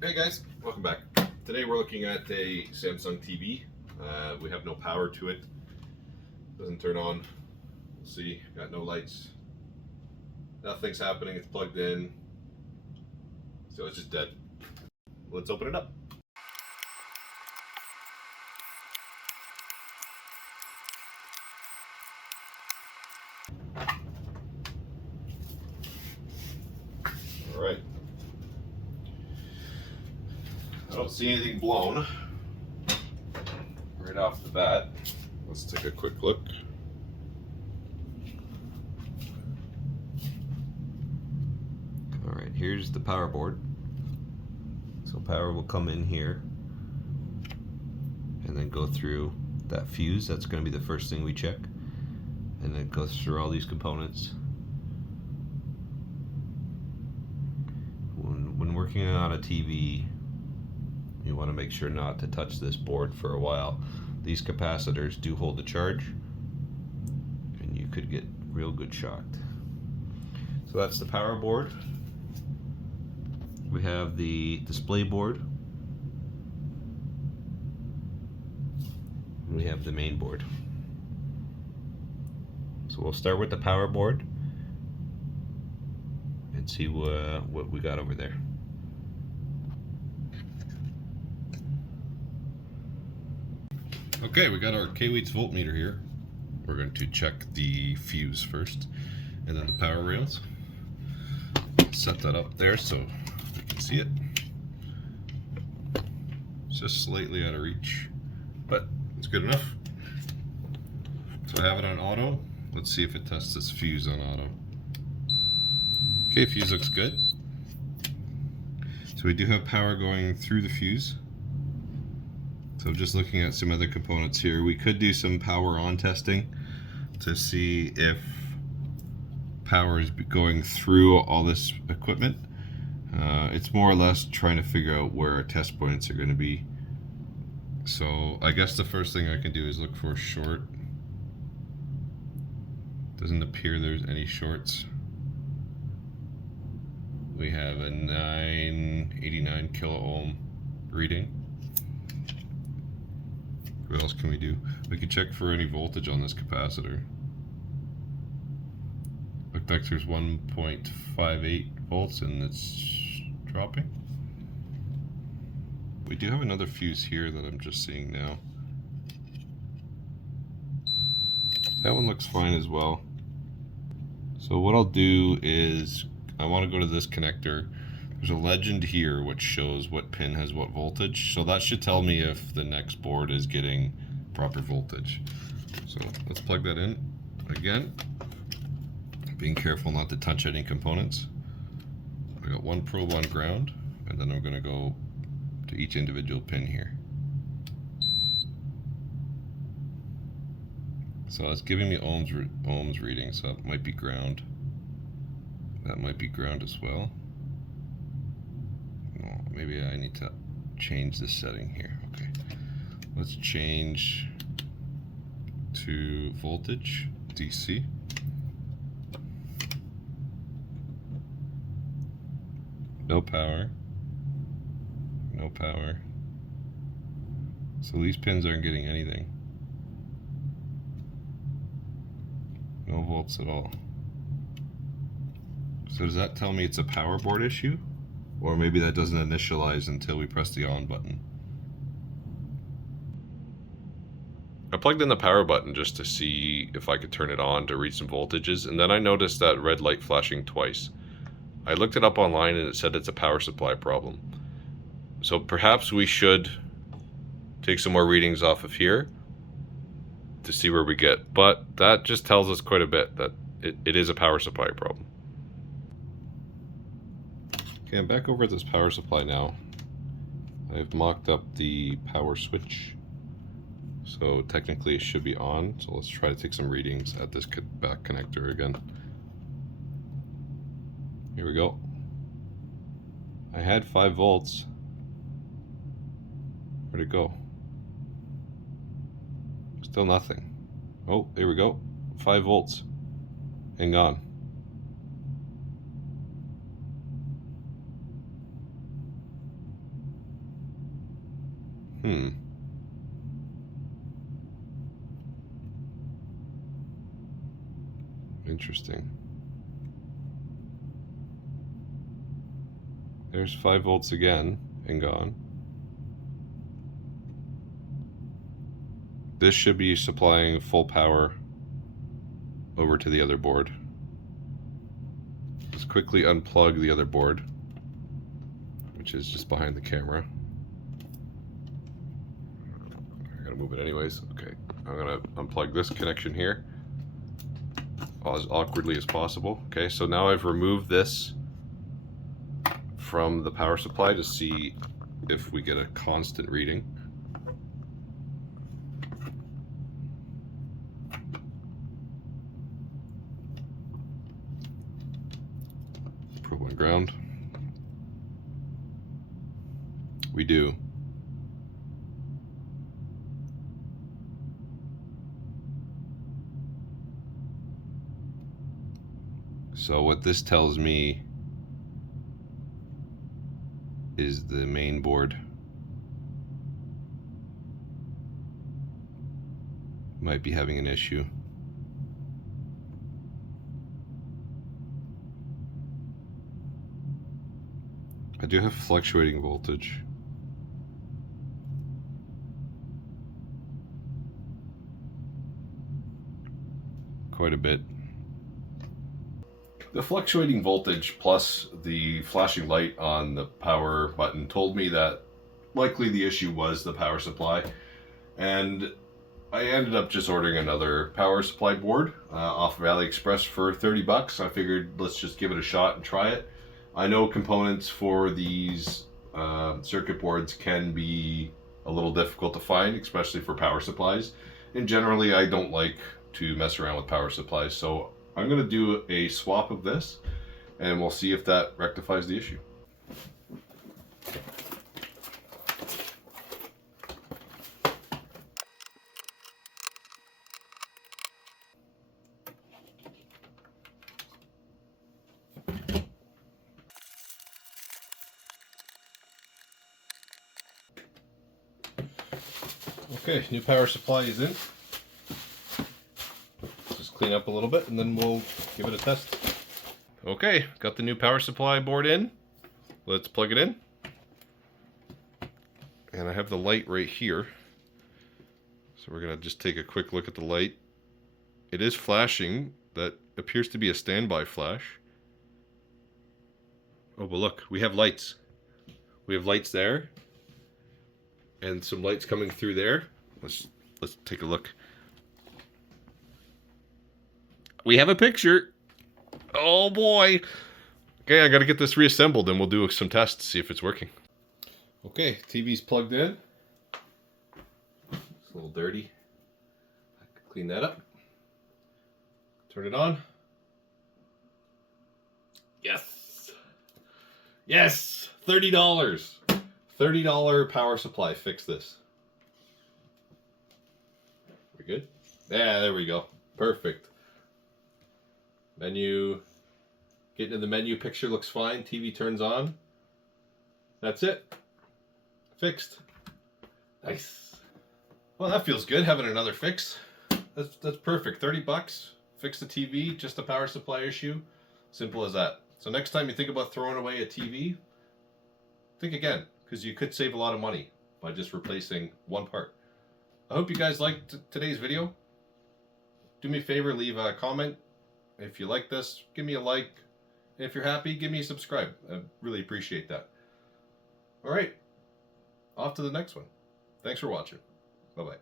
Hey guys, welcome back. Today we're looking at a Samsung TV. We have no power to it. Doesn't turn on. We'll see. Got no lights. Nothing's happening. It's plugged in. So it's just dead. Let's open it up. All right. I don't see anything blown right off the bat. Let's take a quick look. All right, here's the power board. So power will come in here and then go through that fuse. That's going to be the first thing we check, and then it goes through all these components. When working on a TV, you want to make sure not to touch this board for a while. These capacitors do hold the charge, and you could get real good shocked. So that's the power board. We have the display board. We have the main board. So we'll start with the power board and see what we got over there. Okay, we got our kW voltmeter here. We're going to check the fuse first, and then the power rails. Set that up there so you can see it. It's just slightly out of reach, but it's good enough. So I have it on auto. Let's see if it tests this fuse on auto. Okay, fuse looks good. So we do have power going through the fuse. So just looking at some other components here, we could do some power on testing to see if power is going through all this equipment. It's more or less trying to figure out where our test points are going to be. So I guess the first thing I can do is look for a short. Doesn't appear there's any shorts. We have a 989 kilo ohm reading. What else can we do? We can check for any voltage on this capacitor. Looks like there's 1.58 volts and it's dropping. We do have another fuse here that I'm just seeing now. That one looks fine as well. So what I'll do is I want to go to this connector. There's a legend here which shows what pin has what voltage, so that should tell me if the next board is getting proper voltage. So let's plug that in again, being careful not to touch any components. I got one probe on ground, and then I'm going to go to each individual pin here. So it's giving me ohms reading, so that might be ground. That might be ground as well. Maybe I need to change the setting here. Okay, let's change to voltage, DC. No power. No power. So these pins aren't getting anything. No volts at all. So does that tell me it's a power board issue? Or maybe that doesn't initialize until we press the on button. I plugged in the power button just to see if I could turn it on to read some voltages, and then I noticed that red light flashing twice. I looked it up online and it said it's a power supply problem. So perhaps we should take some more readings off of here to see where we get, but that just tells us quite a bit that it is a power supply problem. Okay, I'm back over at this power supply now. I've mocked up the power switch, so technically it should be on. So let's try to take some readings at this back connector again. Here we go. I had 5 volts. Where'd it go? Still nothing. Oh, here we go. 5 volts. And gone. Interesting. There's 5 volts again and gone. This should be supplying full power over to the other board. Just quickly unplug the other board, which is just behind the camera. I gotta move it anyways. Okay, I'm gonna unplug this connection here as awkwardly as possible. Okay, so now I've removed this from the power supply to see if we get a constant reading. Probe on ground. We do. So what this tells me is the main board might be having an issue. I do have fluctuating voltage. Quite a bit. The fluctuating voltage plus the flashing light on the power button told me that likely the issue was the power supply, and I ended up just ordering another power supply board off of AliExpress for 30 bucks. I figured let's just give it a shot and try it. I know components for these circuit boards can be a little difficult to find, especially for power supplies, and generally I don't like to mess around with power supplies, so I'm going to do a swap of this and we'll see if that rectifies the issue. Okay, new power supply is in. Clean up a little bit and then we'll give it a test. Okay, got the new power supply board in. Let's plug it in. And I have the light right here. So we're gonna just take a quick look at the light. It is flashing. That appears to be a standby flash. Oh, but look, we have lights. We have lights there. And some lights coming through there. Let's take a look. We have a picture. Oh boy. Okay, I gotta get this reassembled and we'll do some tests, see if it's working. Okay, TV's plugged in. It's a little dirty. I can clean that up. Turn it on. Yes. Yes, $30. $30 power supply, fix this. We good? Yeah, there we go. Perfect. Menu, getting to the menu, picture looks fine, TV turns on. That's it. Fixed. Nice. Well, that feels good, having another fix. That's perfect. 30 bucks, fix the TV, just a power supply issue. Simple as that. So next time you think about throwing away a TV, think again, because you could save a lot of money by just replacing one part. I hope you guys liked today's video. Do me a favor, leave a comment. If you like this, give me a like. And if you're happy, give me a subscribe. I really appreciate that. All right, off to the next one. Thanks for watching. Bye-bye.